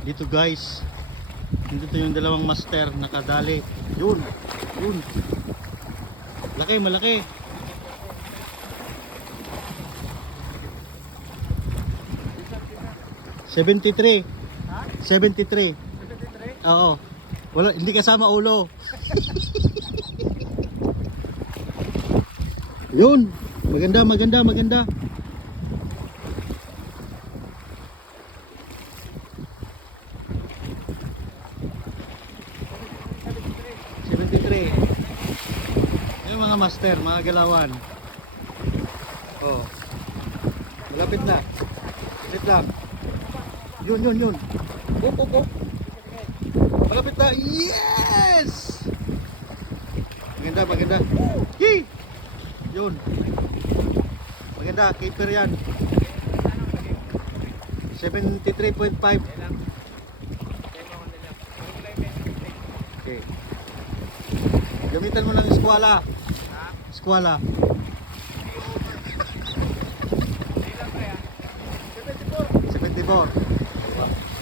Dito guys. Dito yung dalawang master nakadali. Yun. Yun. Laki, malaki. $73. 73. Oo. Wala, hindi kasama ulo. Yun. Maganda, maganda, maganda. Yung mga master, mga galawan. Oh. Malapit na. Sit lang. Yun, yun, yun. Up, up, up. Malapit na. Yes! Maganda, maganda. Yee! Yun. Maganda, keeper yan. 73.5. Okay. Gamitan mo ng eskwala. Eskwala. 74.